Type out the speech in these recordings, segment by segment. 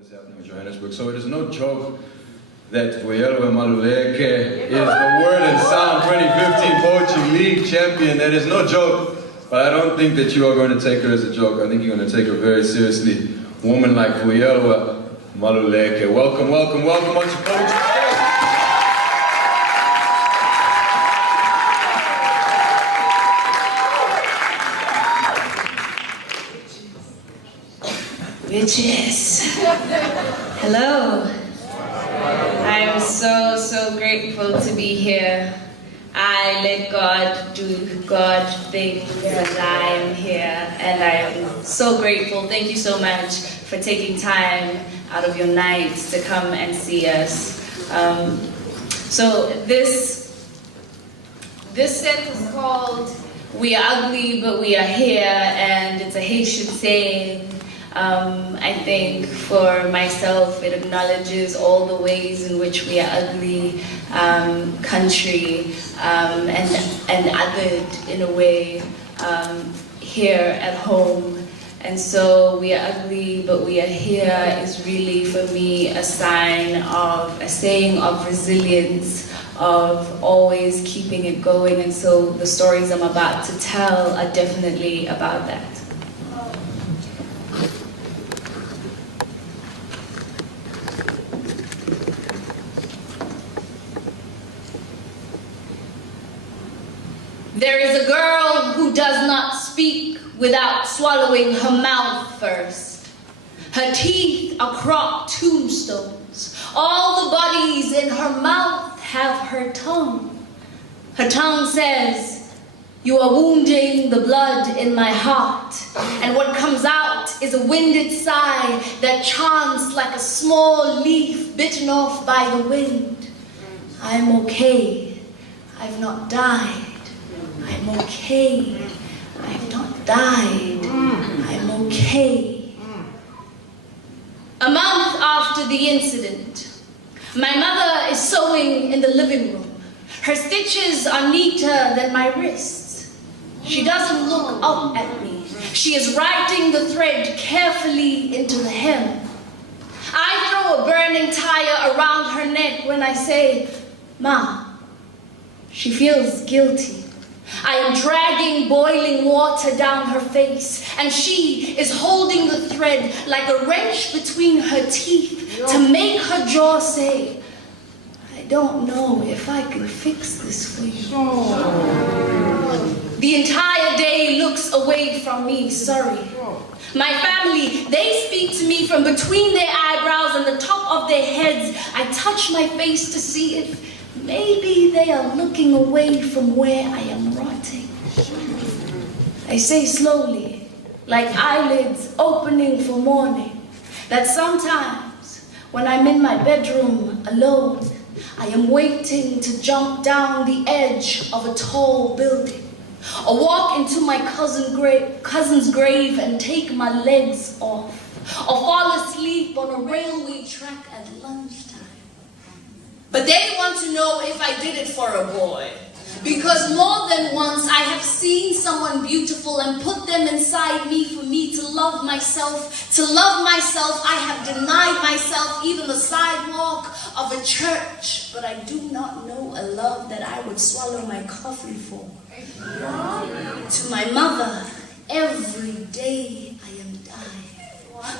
what is happening in Johannesburg. So it is no joke that Vuyelwa Maluleke is the Word and Sound 2015 Poetry League champion. That is no joke, but I don't think that you are going to take her as a joke. I think you're going to take her very seriously. A woman like Vuyelwa Maluleke. Welcome, welcome, welcome onto Poetry Stage. Bitches. Hello. I am so grateful to be here. I let God do God things and I am here and I am so grateful. Thank you so much for taking time out of your night to come and see us. So this set is called We Are Ugly But We Are Here, and it's a Haitian saying. I think for myself it acknowledges all the ways in which we are ugly country and othered in a way here at home. And so We Are Ugly But We Are Here is really for me a saying of resilience, of always keeping it going. And so the stories I'm about to tell are definitely about that. There is a girl who does not speak without swallowing her mouth first. Her teeth are cropped tombstones. All the bodies in her mouth have her tongue. Her tongue says, "You are wounding the blood in my heart." And what comes out is a winded sigh that chants like a small leaf bitten off by the wind. I'm okay. I've not died. I'm okay. I've not died. I'm okay. A month after the incident, my mother is sewing in the living room. Her stitches are neater than my wrists. She doesn't look up at me. She is writing the thread carefully into the hem. I throw a burning tire around her neck when I say, "Ma." She feels guilty. I am dragging boiling water down her face, and she is holding the thread like a wrench between her teeth to make her jaw say, "I don't know if I can fix this for you." The entire day looks away from me, sorry. My family, they speak to me from between their eyebrows and the top of their heads. I touch my face to see if maybe they are looking away from where I am rotting. I say slowly, like eyelids opening for morning, that sometimes when I'm in my bedroom alone, I am waiting to jump down the edge of a tall building, or walk into my cousin's grave and take my legs off, or fall asleep on a railway track at lunchtime. But they want to know if I did it for a boy. Because more than once I have seen someone beautiful and put them inside me for me to love myself. To love myself, I have denied myself even the sidewalk of a church. But I do not know a love that I would swallow my coffee for. To my mother, every day I am dying.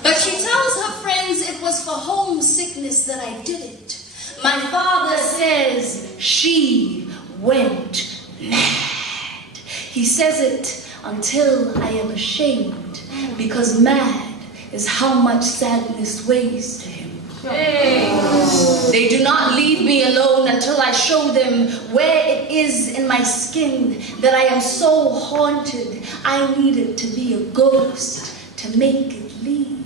But she tells her friends it was for homesickness that I did it. My father says she went mad. He says it until I am ashamed, because mad is how much sadness weighs to him. They do not leave me alone until I show them where it is in my skin that I am so haunted. I needed to be a ghost to make it leave.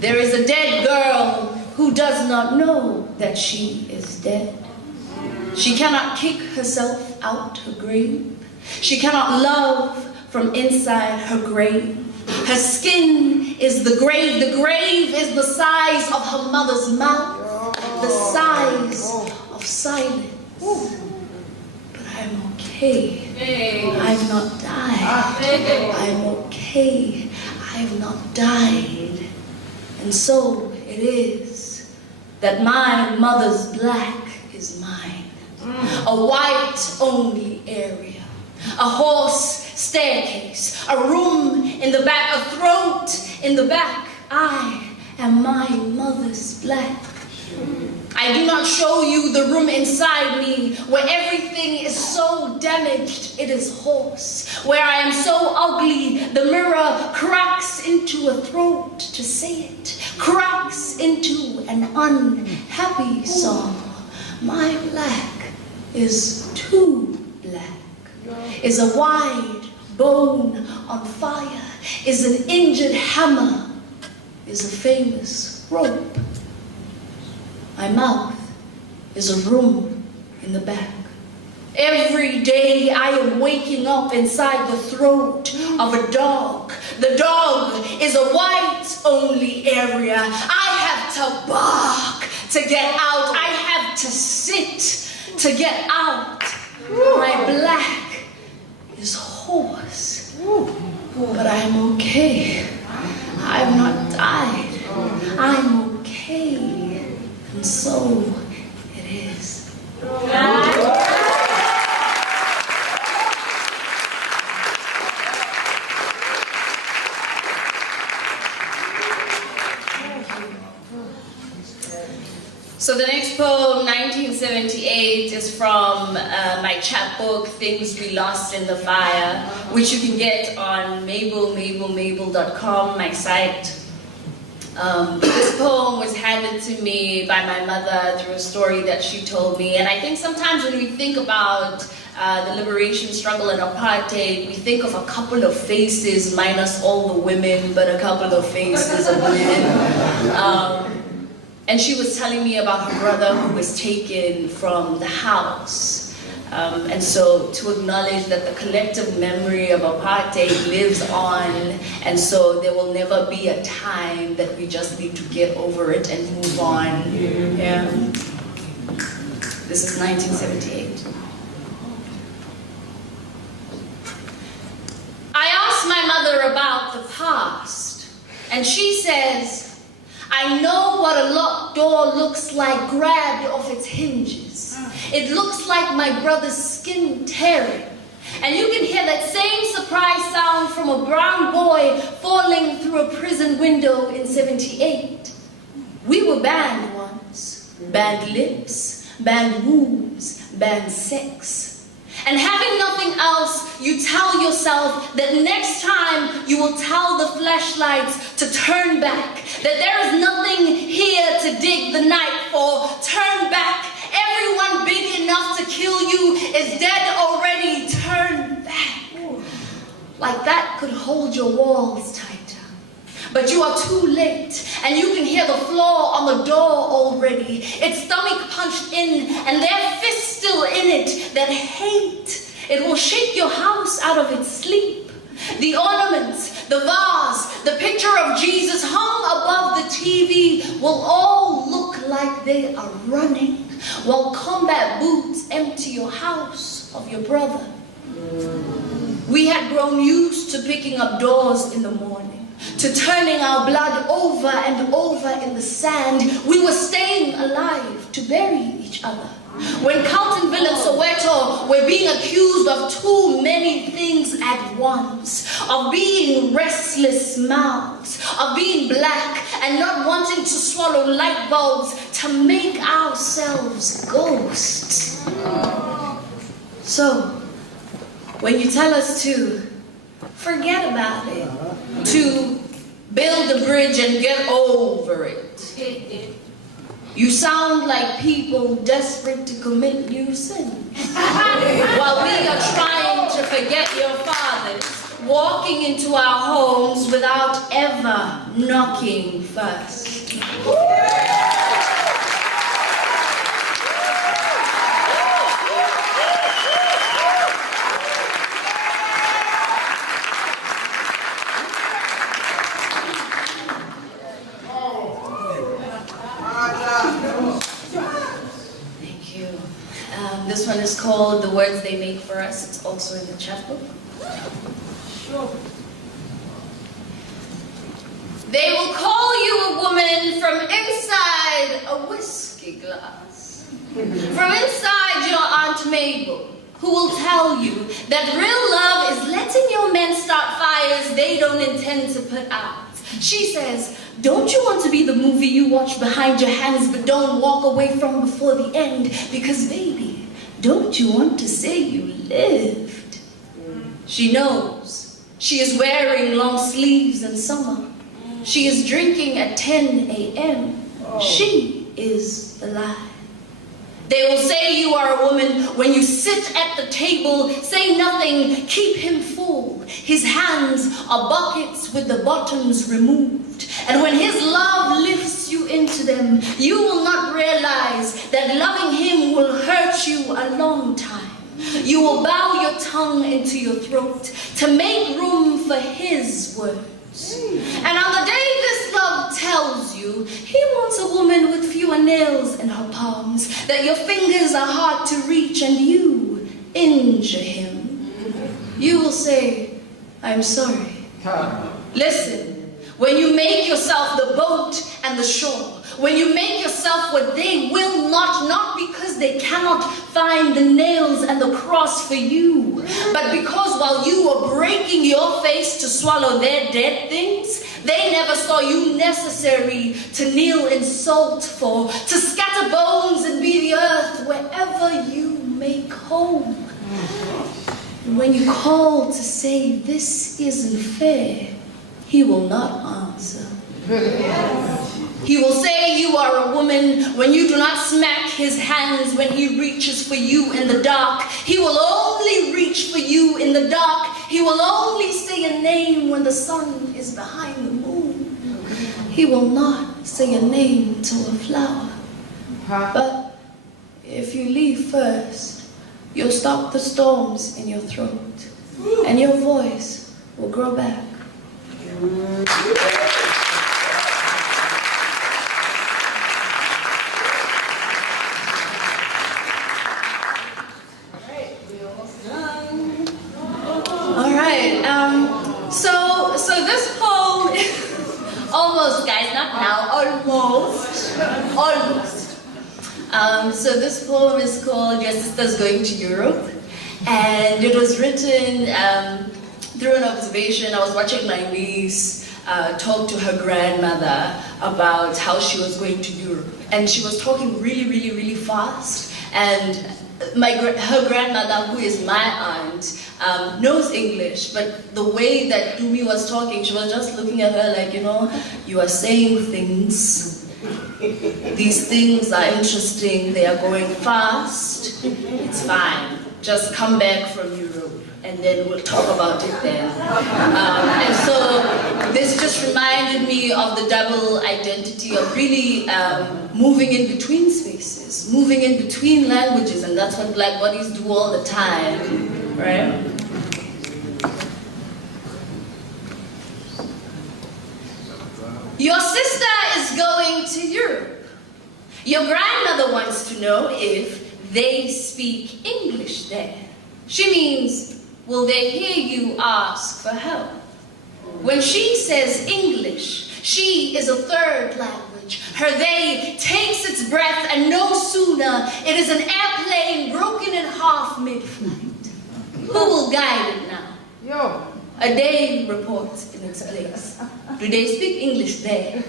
There is a dead girl who does not know that she is dead. She cannot kick herself out her grave. She cannot love from inside her grave. Her skin is the grave. The grave is the size of her mother's mouth, the size of silence. But I'm okay. I've not died. I'm okay. I've not died. And so it is that my mother's black is mine. A white-only area, a horse staircase, a room in the back, a throat in the back. I am my mother's black. I do not show you the room inside me where everything is so damaged it is hoarse, where I am so ugly the mirror cracks into a throat to say it, cracks into an unhappy song. My black is too black, is a wide bone on fire, is an injured hammer, is a famous rope. My mouth is a room in the back. Every day I am waking up inside the throat of a dog. The dog is a white-only area. I have to bark to get out. I have to sit to get out. My black is hoarse. But I'm okay. I have not died. I'm okay. And so it is. So the next poem, 1978, is from my chapbook, Things We Lost in the Fire, which you can get on mabel.com, my site. This poem was handed to me by my mother through a story that she told me. And I think sometimes when we think about the liberation struggle and apartheid, we think of a couple of faces, minus all the women, but a couple of faces of men. And she was telling me about her brother who was taken from the house. And so to acknowledge that the collective memory of apartheid lives on, and so there will never be a time that we just need to get over it and move on. Yeah. This is 1978. I asked my mother about the past, and she says, I know what a locked door looks like grabbed off its hinges. It looks like my brother's skin tearing. And you can hear that same surprise sound from a brown boy falling through a prison window in 78. We were banned once. Banned lips, banned wombs, banned sex. And having nothing else, you tell yourself that next time you will tell the flashlights to turn back, that there is nothing here to dig the night for. Turn back. Everyone big enough to kill you is dead already. Turn back. Like that could hold your walls tighter. But you are too late, and you can hear the floor on the door already. Its stomach punched in, and there fists still in it that hate. It will shake your house out of its sleep. The ornaments, the vase, the picture of Jesus hung above the TV will all look like they are running, while combat boots empty your house of your brother. We had grown used to picking up doors in the morning, to turning our blood over and over in the sand. We were staying alive to bury each other. When Carltonville and Soweto were being accused of too many things at once, of being restless mouths, of being black and not wanting to swallow light bulbs to make ourselves ghosts. So, when you tell us to forget about it, to build a bridge and get over it, you sound like people desperate to commit new sins. While we are trying to forget your fathers, walking into our homes without ever knocking first. This one is called The Words They Make for Us. It's also in the chapbook. Sure. They will call you a woman from inside a whiskey glass. From inside your Aunt Mabel, who will tell you that real love is letting your men start fires they don't intend to put out. She says, don't you want to be the movie you watch behind your hands but don't walk away from before the end? Because baby, don't you want to say you lived? She knows. She is wearing long sleeves in summer. She is drinking at 10 a.m. She is the lie. They will say you are a woman when you sit at the table, say nothing, keep him full. His hands are buckets with the bottoms removed. And when his love lifts you into them, you will not realize that loving him will hurt you a long time. You will bow your tongue into your throat to make room for his words. And on the day this love tells you he wants a woman with fewer nails in her palms, that your fingers are hard to reach and you injure him, you will say, I'm sorry. Listen, when you make yourself the boat and the shore, when you make yourself what they will not because they cannot find the nails and the cross for you, but because while you were breaking your face to swallow their dead things, they never saw you necessary to kneel in salt for, to scatter bones and be the earth wherever you make home. And when you call to say this isn't fair, he will not answer. He will say you are a woman when you do not smack his hands when he reaches for you in the dark. He will only reach for you in the dark. He will only say a name when the sun is behind the moon. He will not say a name to a flower. But if you leave first, you'll stop the storms in your throat, and your voice will grow back. So this poem, almost guys, not now, almost. So this poem is called Your Sister's Going to Europe, and it was written through an observation. I was watching my niece talk to her grandmother about how she was going to Europe, and she was talking really fast, and her grandmother, who is my aunt, knows English, but the way that Dumi was talking, she was just looking at her like, you are saying things. These things are interesting, they are going fast. It's fine. Just come back from Europe and then we'll talk about it then. And so this just reminded me of the double identity of really moving in between spaces, moving in between languages, and that's what Black bodies do all the time, right? Your sister is going to Europe. Your grandmother wants to know if they speak English there. She means, will they hear you ask for help? When she says English, she is a third language. Her they takes its breath, and no sooner it is an airplane broken in half mid-flight. Who will guide it now? A day reports in its place. Do they speak English there?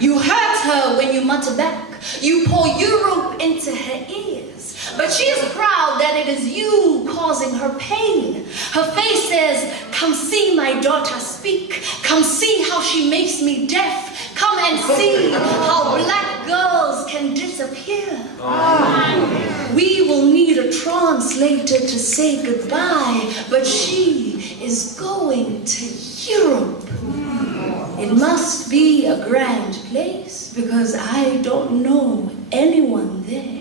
You hurt her when you mutter back. You pour Europe into her ears. But she is proud that it is you causing her pain. Her face says, come see my daughter speak. Come see how she makes me deaf. Come and see how black girls can disappear. We will need a translator to say goodbye, but she is going to Europe. It must be a grand place because I don't know anyone there.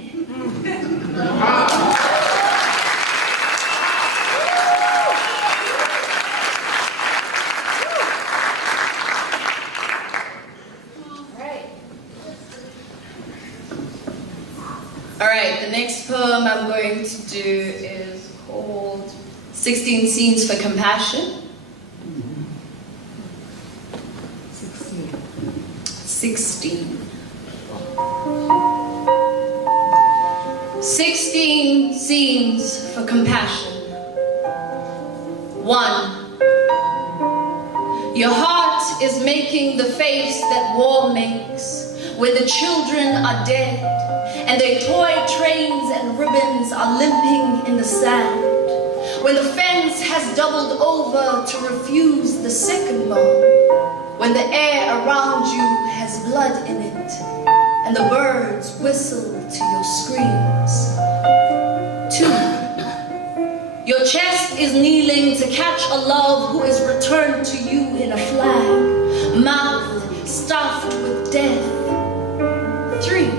All right, the next poem I'm going to do is called 16 Scenes for Compassion. 16. 16 scenes for compassion. 1. Your heart is making the face that war makes when the children are dead and their toy trains and ribbons are limping in the sand. When the fence has doubled over to refuse the second bomb. When the air around you has blood in it and the birds whistle to your screams. 2. Your chest is kneeling to catch a love who is returned to you in a flag, mouth stuffed with death. 3.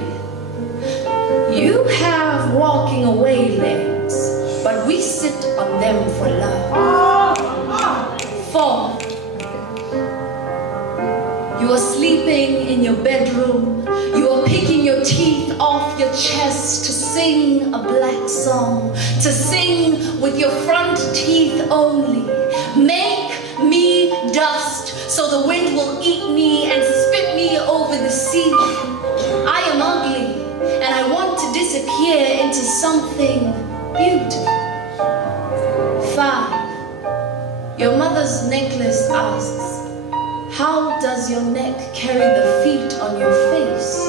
You have walking away legs, but we sit on them for love. 4. You are sleeping in your bedroom. You are picking your teeth off your chest to sing a black song, to sing with your front teeth only. Make me dust so the wind will eat me and spit me over the sea. I am ugly and I want to disappear into something beautiful. 5. Your mother's necklace asks, how does your neck carry the feet on your face?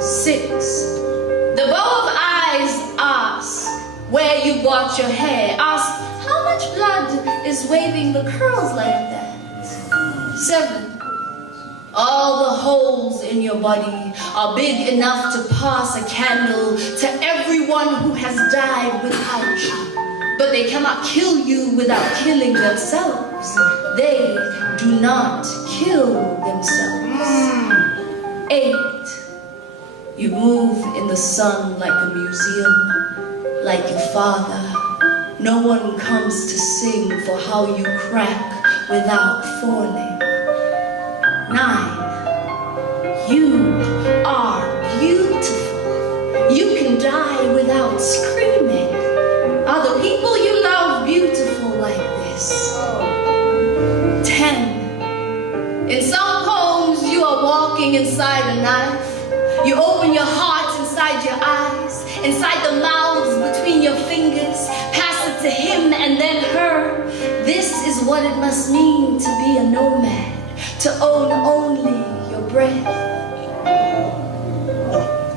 6. The bow of eyes ask where you got your hair. Ask how much blood is waving the curls like that. 7. All the holes in your body are big enough to pass a candle to everyone who has died without you. But they cannot kill you without killing themselves. They do not kill themselves. 8. You move in the sun like a museum, like your father. No one comes to sing for how you crack without falling. 9. You are beautiful. You can die without screaming. Are the people you love beautiful like this? 10. In some poems, you are walking inside a knife. You open your heart inside your eyes, inside the mouths between your fingers, pass it to him and then her. This is what it must mean to be a nomad, to own only your breath.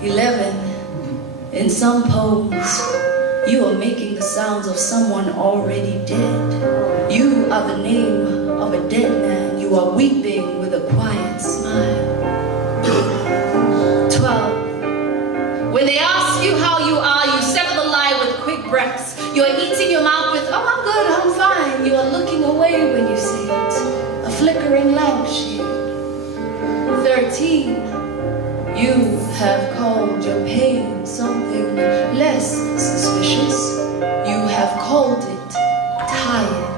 11. In some poems, you are making the sounds of someone already dead. You are the name of a dead man. You are weeping with a quiet smile. 12. When they ask you how you are, you sever the lie with quick breaths. You are eating your mouth with, oh, I'm good, I'm fine. You are looking away when you say it. A flickering lampshade. 13. You have called your pain something less suspicious. You have called it tired.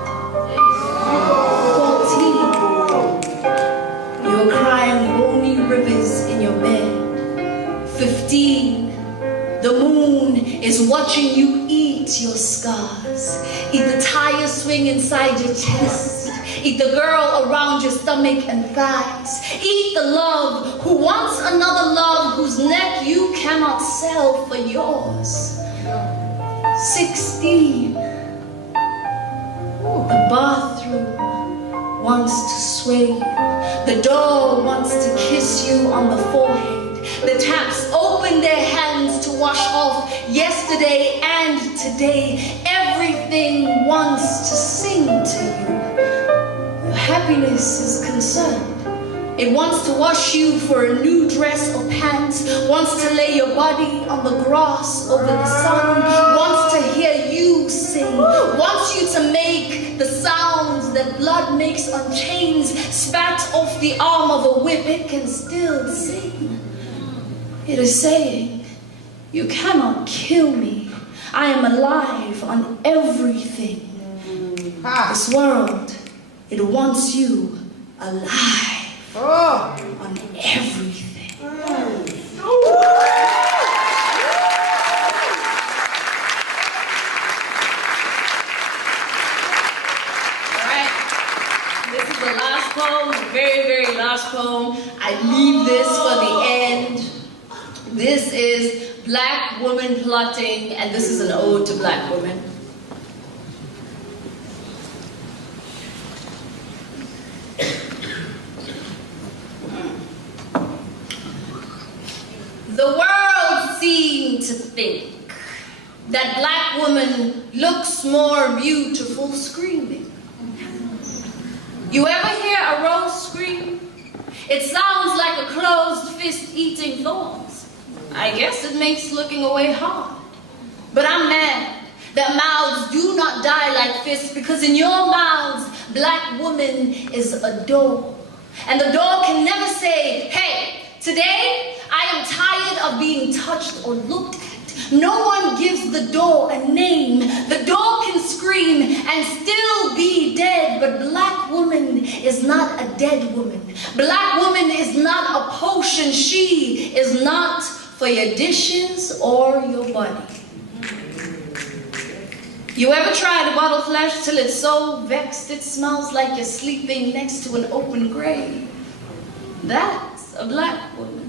14. You are crying bony rivers in your bed. 15. The moon is watching you eat your scars. Eat the tire swing inside your chest. Eat the girl around your stomach and thighs. Eat the love who wants another love whose neck you cannot sell for yours. 16. The bathroom wants to sway you. The door wants to kiss you on the forehead. The taps open their hands to wash off yesterday and today. Everything wants to sing to you. Happiness is concerned. It wants to wash you for a new dress or pants, wants to lay your body on the grass over the sun, wants to hear you sing, wants you to make the sounds that blood makes on chains, spat off the arm of a whip. It can still sing. It is saying, you cannot kill me. I am alive on everything. This world, it wants you alive on everything. All right. This is the last poem, very, very last God's poem. I leave this for the end. This is Black Woman Plotting, and this is an ode to Black women. The world seemed to think that Black woman looks more beautiful screaming. You ever hear a rose scream? It sounds like a closed fist eating thorns. I guess it makes looking away hard. But I'm mad that mouths do not die like fists, because in your mouths, Black woman is a door. And the door can never say, hey, today I am tired of being touched or looked at. No one gives the door a name. The door can scream and still be dead, but Black woman is not a dead woman. Black woman is not a potion. She is not for your dishes or your body. You ever tried a bottle flash till it's so vexed it smells like you're sleeping next to an open grave? That's a Black woman.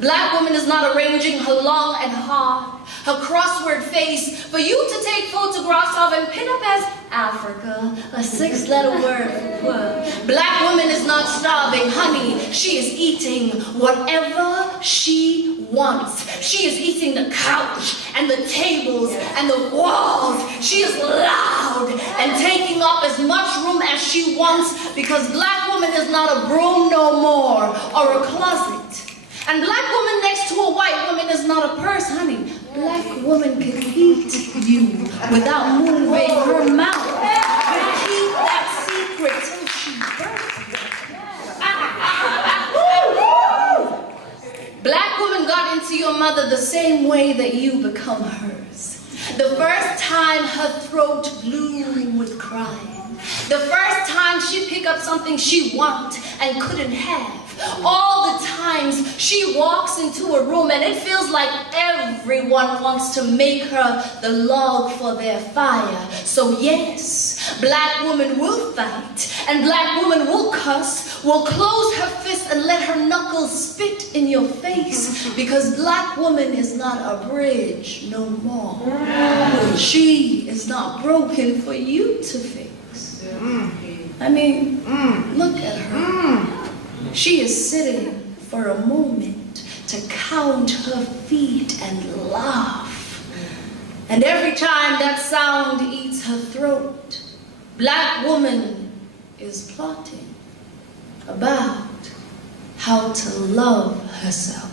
Black woman is not arranging her long and hard, her crossword face for you to take photographs of and pin up as Africa, a 6-letter word for poor. Black woman is not starving, honey. She is eating whatever she wants. She is eating the couch and the tables and the walls. She is loud and taking up as much room as she wants, because Black woman is not a broom no more or a closet. And Black woman next to a white woman is not a purse, honey. Black woman can eat you without moving her mouth. Keep that secret till she bursts. Black woman got into your mother the same way that you become hers. The first time her throat blew with crying. The first time she picked up something she wanted and couldn't have. All the times she walks into a room and it feels like everyone wants to make her the log for their fire. So yes, Black woman will fight, and Black woman will cuss, will close her fist and let her knuckles spit in your face, because Black woman is not a bridge no more. She is not broken for you to fix. I mean, look at her. She is sitting for a moment to count her feet and laugh. And every time that sound eats her throat, Black woman is plotting about how to love herself.